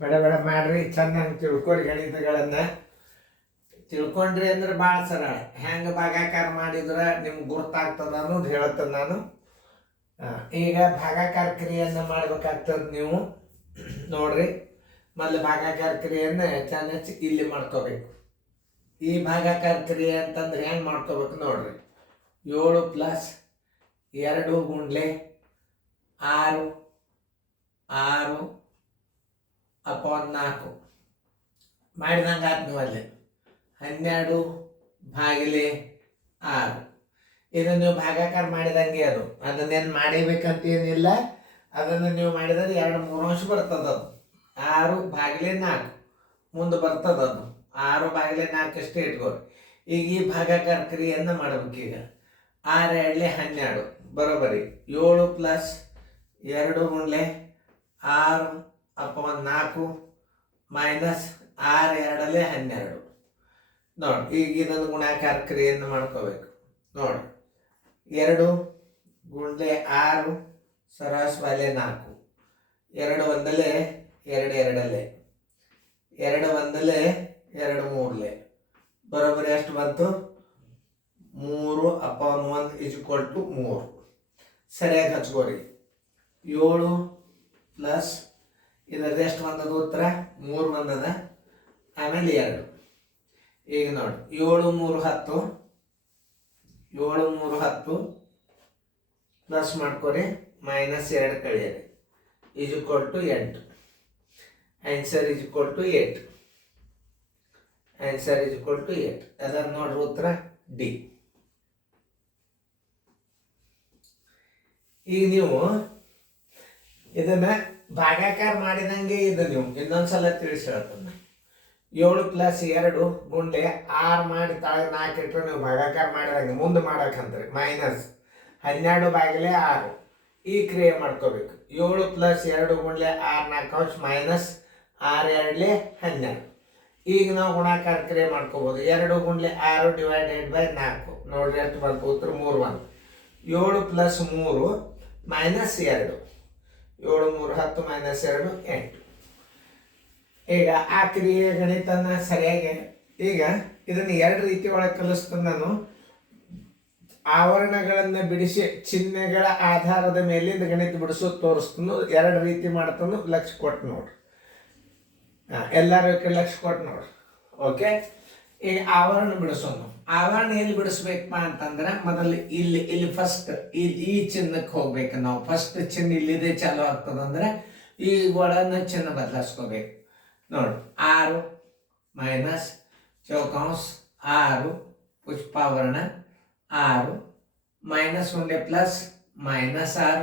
ಬೇಡ ಬೇಡ ಮಾಡ್ರಿ, ಚೆನ್ನಾಗಿ ತಿಳ್ಕೊರಿ ಗಣಿತಗಳನ್ನು. ತಿಳ್ಕೊಂಡ್ರಿ ಅಂದ್ರೆ ಭಾಳ ಸರಳ. ಹೆಂಗೆ ಭಾಗಾಕಾರ ಮಾಡಿದ್ರೆ ನಿಮ್ಗೆ ಗುರ್ತಾಗ್ತದ ಅನ್ನೋದು ಹೇಳ್ತೇನೆ ನಾನು. ಈಗ ಭಾಗಾಕಾರ ಕ್ರಿಯೆಯನ್ನು ಮಾಡ್ಬೇಕಾಗ್ತದೆ ನೀವು. ನೋಡ್ರಿ, ಮೊದಲು ಭಾಗಾಕಾರ ಕ್ರಿಯೆಯನ್ನು ಚೆನ್ನಾಗಿ ಇಲ್ಲಿ ಮಾಡ್ಕೋಬೇಕು. ಈ ಭಾಗಾಕಾರ ಕ್ರಿಯೆ ಅಂತಂದ್ರೆ ಹೆಂಗೆ ಮಾಡ್ಕೋಬೇಕು ನೋಡ್ರಿ. 7 + 2 × 6 6/4 ಮಾಡಿದಂಗೆ ಆಯ್ತು ನೀವು ಅಲ್ಲಿ. 12/6 ಇದನ್ನು ನೀವು ಭಾಗಾಕಾರ ಮಾಡಿದಂಗೆ ಅದು. ಅದನ್ನೇನು ಮಾಡಬೇಕಂತ ಏನಿಲ್ಲ. ಅದನ್ನು ನೀವು ಮಾಡಿದರೆ 2-3 ಅಂಶ ಬರ್ತದೆ. ಅದು 6/4 ಮುಂದೆ ಬರ್ತದೆ. ಅದು 6/4 ಅಷ್ಟೇ ಇಟ್ಕೊರಿ. ಈಗ ಈ ಭಾಗಾಕಾರ ಕ್ರಿಯೆಯನ್ನು ಮಾಡ್ಬೇಕೀಗ. 6 × 2 = 12 ಬರೋಬ್ಬರಿ. 7 + 2 × 6/4 -6 2 = 12 ನೋಡಿ. ಈಗ ಇದನ್ನು ಗುಣಾಕಾರ ಕ್ರಿಯೆಯನ್ನು ಮಾಡ್ಕೋಬೇಕು ನೋಡಿ. 2 × 6 ಸರಾಸರಿ 4. 2 1 2 2 2 1 2 3 ಬರೋಬ್ಬರಿ ಎಷ್ಟು ಬಂತು? 3/1 = 3. ಸರಿಯಾಗಿ ಹಚ್ಕೋರಿ. 7 + ಇದರದ್ದು ಎಷ್ಟು ಬಂದದ ಉತ್ತರ? 3 ಬಂದದ. ಆಮೇಲೆ 2. ಈಗ ನೋಡಿ, 7 3 10 7 3 10 ಪ್ಲಸ್ ಮಾಡ್ಕೊರಿ, -2 ಕಳಿಯಿರಿ = 8. ಆನ್ಸರ್ = 8. ಆನ್ಸರ್ = 8. ಅದನ್ನು ನೋಡ್ರಿ ಉತ್ತರ ಡಿ. ಈಗ ನೀವು ಇದನ್ನ ಭಾಗಾಕಾರ ಮಾಡಿದಂಗೆ ಇದು ನೀವು ಇನ್ನೊಂದ್ಸಲ ತಿಳಿಸಿ ಹೇಳ್ತಾನೆ. 7 + 2 × 6 ಮಾಡಿ ತಾಳೆ 4 ಇಟ್ಟರೆ ನೀವು ಭಾಗಾಕಾರ ಮಾಡಿದಂಗೆ ಮುಂದೆ ಮಾಡಕ್ಕಂತ್ರಿ. -12/6 ಈ ಕ್ರಿಯೆ ಮಾಡ್ಕೋಬೇಕು. 7 + 2 × 6 4 -6 2 12. ಈಗ ನಾವು ಗುಣಾಕಾರ ಕ್ರಿಯೆ ಮಾಡ್ಕೋಬೋದು. 2 × 6 ÷ 4 ನೋಡ್ರಿ ಎಷ್ಟು ಬಂತು ಉತ್ತರ? 3 ಬಂತು. 7 + 3 -2 7 3 10 -2 8. ಈಗ ಆ ಕ್ರಿಯೆ ಗಣಿತನ ಸರಿಯಾಗಿ ಈಗ ಇದನ್ನು 2 ರೀತಿ ಒಳಗೆ ಕಲಿಸ್ತೇನೆ ನಾನು. ಆವರಣಗಳನ್ನು ಬಿಡಿಸಿ ಚಿಹ್ನೆಗಳ ಆಧಾರದ ಮೇಲೆ ಗಣಿತ ಬಿಡಿಸೋದು ತೋರಿಸ್ತಾನು. 2 ರೀತಿ ಮಾಡ್ತಾನು. ಲಕ್ಷ ಕೊಟ್ಟು ನೋಡ್ರಿ. ಎಲ್ಲರೂ ಲಕ್ಷ ಕೊಟ್ಟು ನೋಡ್ರಿ. ಓಕೆ. ಈಗ ಆವರಣ ಬಿಡಿಸೋನು. ಆವರಣ ಎಲ್ಲಿ ಬಿಡಿಸ್ಬೇಕಪ್ಪ ಅಂತಂದ್ರೆ ಮೊದಲು ಇಲ್ಲಿ ಫಸ್ಟ್ ಈ ಚಿಹ್ನಕ್ಕೆ ಹೋಗ್ಬೇಕು ನಾವು. ಫಸ್ಟ್ ಚಿಹ್ನೆ ಇಲ್ಲಿದೆ ಚಾಲು ಆಗ್ತದಂದ್ರೆ ಈ ಒಳನ ಚಿಹ್ನೆ ಬದಲಾಯಿಸ್ಕೋಬೇಕು ನೋಡಿ. 6 - ಚೌಕಾಂಶ 6 ಪುಷ್ಪಾವರಣ 6 -1 ಪ್ಲಸ್ -6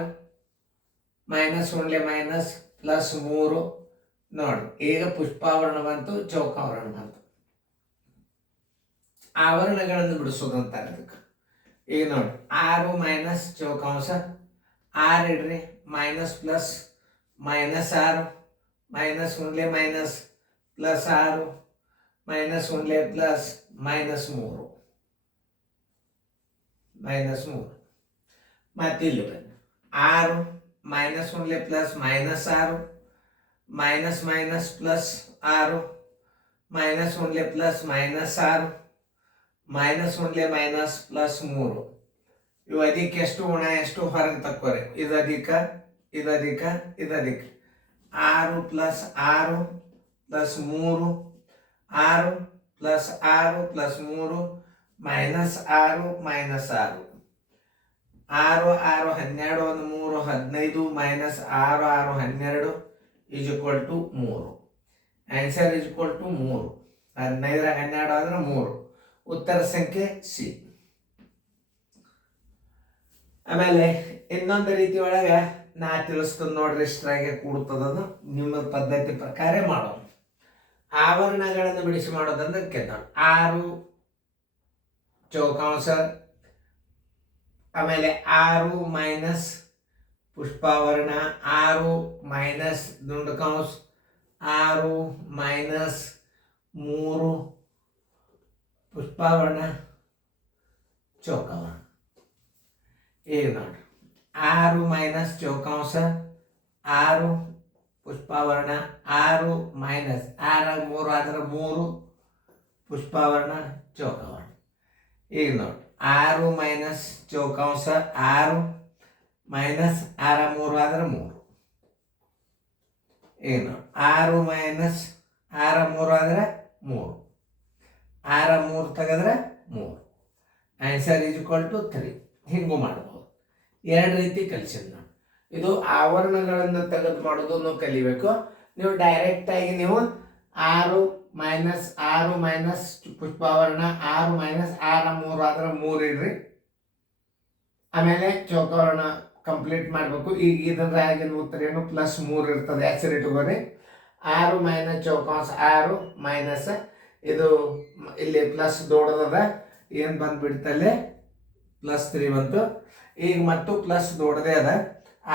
-1 +3 ನೋಡಿ. ಈಗ ಪುಷ್ಪಾವರಣ ಬಂತು, ಚೌಕಾವರಣ ಬಂತು. ಆವರಣಗಳನ್ನು ಬಿಡಿಸೋದಂತಾರೆ ಅದಕ್ಕೆ. ಈಗ ನೋಡಿ 6 - ಚೌಕಾಂಶ 6 ಇಡ್ರಿ -+- -6 -1 -+6 -1 -3 ಮತ್ತೆ ಇಲ್ಲಿ ಬನ್ನಿ. 6 -1 + -6 -+6 -1 +-6 -1 ಇವು ಅಧಿಕ ಎಷ್ಟು ಉಣ ಎಷ್ಟು ಹೊರಗೆ ತಕ್ಕೋರಿ. ಇದು ಅಧಿಕ ಇದು ಅಧಿಕ ಇದು ಅಧಿಕ. 6 + 6 + 3 6 + 6 + 3 -6 -6 6 6 12 1 3 15 -6 6 12 = 3. ಆನ್ಸರ್ = 3. 15 12 ಆದ್ರೆ 3. ಉತ್ತರ ಸಂಖ್ಯೆ ಸಿ. ಆಮೇಲೆ ಇನ್ನೊಂದು ರೀತಿ ಒಳಗೆ ನಾ ತಿಳಿಸ್ತದೆ ನೋಡ್ರಿ. ಇಷ್ಟರಾಗೆ ಕೂಡ್ತದದು. ನಿಮ್ಮ ಪದ್ಧತಿ ಪ್ರಕಾರ ಮಾಡೋದು. ಆವರಣಗಳನ್ನು ಬಿಡಿಸಿ ಮಾಡೋದಂದ್ರೆ 6 ಚೌಕಾಂಶ ಆಮೇಲೆ 6 - ಪುಷ್ಪಾವರಣ 6 - ದುಂಡಕಾಂಶ 6 - 3 ಪುಷ್ಪಾವರಣ ಚೌಕಾವರಣ. ಈಗ ನೋಡ್ರಿ 6 - ಚೌಕಾಂಶ 6 ಪುಷ್ಪ ಪುಷ್ಪಾವರಣ 6 ಮೈನಸ್ 6 3 ಆದ್ರೆ 3 ಪುಷ್ಪಾವರಣ ಚೌಕಾವರಣ. ಈಗ ನೋಡಿ 6 ಮೈನಸ್ ಚೌಕಾಂಶ 6 ಮೈನಸ್ 6 3 ಆದ್ರೆ 3. ಈಗ ನೋಡಿ 6 ಮೈನಸ್ 6 3 ಆದ್ರೆ 3, 6 3 ತೆಗೆದ್ರೆ 3. Answer is equal to 3. ಹಿಂಗೂ ಮಾಡ್ಬೋದು. ಎರಡು ರೀತಿ ಕಲಿಸಿದ್ ನಾವು. ಇದು ಆವರಣಗಳನ್ನು ತೆಗೆದು ಮಾಡೋದನ್ನು ಕಲಿಬೇಕು. ನೀವು ಡೈರೆಕ್ಟಾಗಿ ನೀವು 6 ಮೈನಸ್ ಪುಷ್ಪಾವರಣ 6 ಮೈನಸ್ 6 3 ಆದ್ರೆ 3 ಇಡ್ರಿ. ಆಮೇಲೆ ಚೌಕಾವರಣ ಕಂಪ್ಲೀಟ್ ಮಾಡಬೇಕು. ಈಗ ಇದ್ರ ಆಗಿನ ಉತ್ತರ ಏನು +3 ಇರ್ತದೆ. ಹೆಸರು ಇಟ್ಕೋರಿ. 6 ಮೈನಸ್ ಚೌಕಾಂಶ 6 ಮೈನಸ್ ಇದು ಇಲ್ಲಿ ಪ್ಲಸ್ ದೊಡ್ಡದ ಏನು ಬಂದ್ಬಿಡ್ತಲ್ಲೇ +3 ಬಂತು. ಈಗ ಮತ್ತು ಪ್ಲಸ್ ದೊಡ್ಡದೇ ಅದ.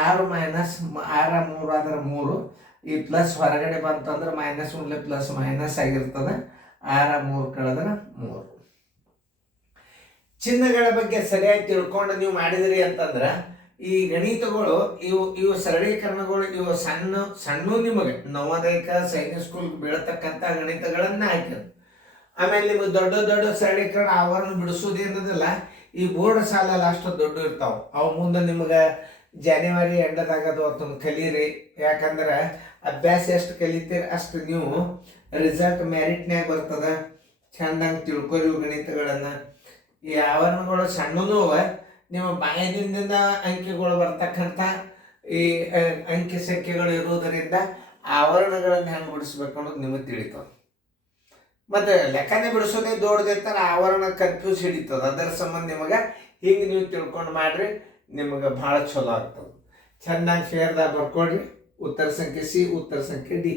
6 ಮೈನಸ್ 6 3 ಆದ್ರೆ 3. ಈ ಪ್ಲಸ್ ಹೊರಗಡೆ ಬಂತಂದ್ರೆ ಮೈನಸ್ ಉಂಡ್ಲೆ ಪ್ಲಸ್ ಮೈನಸ್ ಆಗಿರ್ತದೆ. 6 3 ಕಳೆದ್ರೆ 3. ಚಿಹ್ನೆಗಳ ಬಗ್ಗೆ ಸರಿಯಾಗಿ ತಿಳ್ಕೊಂಡು ನೀವು ಮಾಡಿದ್ರಿ ಅಂತಂದ್ರೆ ಈ ಗಣಿತಗಳು ಇವು ಸರಳೀಕರಣಗಳು ಇವು ಸಣ್ಣ ನಿಮಗೆ ನವೋದಯಕ ಸೈನಿಕ್ ಸ್ಕೂಲ್ ಬೀಳತಕ್ಕಂಥ ಗಣಿತಗಳನ್ನ ಹಾಕಿದ್ರು. ಆಮೇಲೆ ನಿಮಗೆ ದೊಡ್ಡ ಸರಳೀಕರಣ ಆವರಣ ಬಿಡಿಸೋದೇನದಲ್ಲ ಈ ಬೋರ್ಡ್ ಸಾಲಲ್ಲ ಅಷ್ಟು ದೊಡ್ಡ ಇರ್ತಾವೆ. ಅವು ಮುಂದೆ ನಿಮ್ಗೆ ಜನವರಿ ಎಂಡದಾಗದು ಅದನ್ನು ಕಲೀರಿ. ಯಾಕಂದ್ರೆ ಅಭ್ಯಾಸ ಎಷ್ಟು ಕಲಿತೀರಿ ಅಷ್ಟು ನೀವು ರಿಸಲ್ಟ್ ಮೆರಿಟ್ನ್ಯಾಗ ಬರ್ತದೆ. ಚೆಂದಂಗೆ ತಿಳ್ಕೊರಿ ಗಣಿತಗಳನ್ನು. ಈ ಆವರಣಗಳು ಸಣ್ಣನೂ ನಿಮ್ಮ ಬಾಯದಿಂದ ಅಂಕಿಗಳು ಬರ್ತಕ್ಕಂಥ ಈ ಅಂಕಿ ಸಂಖ್ಯೆಗಳು ಇರುವುದರಿಂದ ಆವರಣಗಳನ್ನು ಹೆಂಗೆ ಬಿಡಿಸ್ಬೇಕು ಅನ್ನೋದು ನಿಮಗೆ ತಿಳಿತದೆ. ಮತ್ತು ಲೆಕ್ಕನೇ ಬಿಡಿಸೋದೇ ದೊಡ್ಡದಿರ್ತಾರೆ ಆವರಣ ಕನ್ಫ್ಯೂಸ್ ಹಿಡಿತದೆ. ಅದರ ಸಂಬಂಧ ನಿಮಗೆ ಹಿಂಗೆ ನೀವು ತಿಳ್ಕೊಂಡು ಮಾಡಿರಿ, ನಿಮಗೆ ಭಾಳ ಚಲೋ ಆಗ್ತದೆ. ಚೆನ್ನಾಗಿ ಫೇರ್ದಾಗ ಬರ್ಕೊಡ್ರಿ. ಉತ್ತರ ಸಂಖ್ಯೆ ಸಿ, ಉತ್ತರ ಸಂಖ್ಯೆ ಡಿ.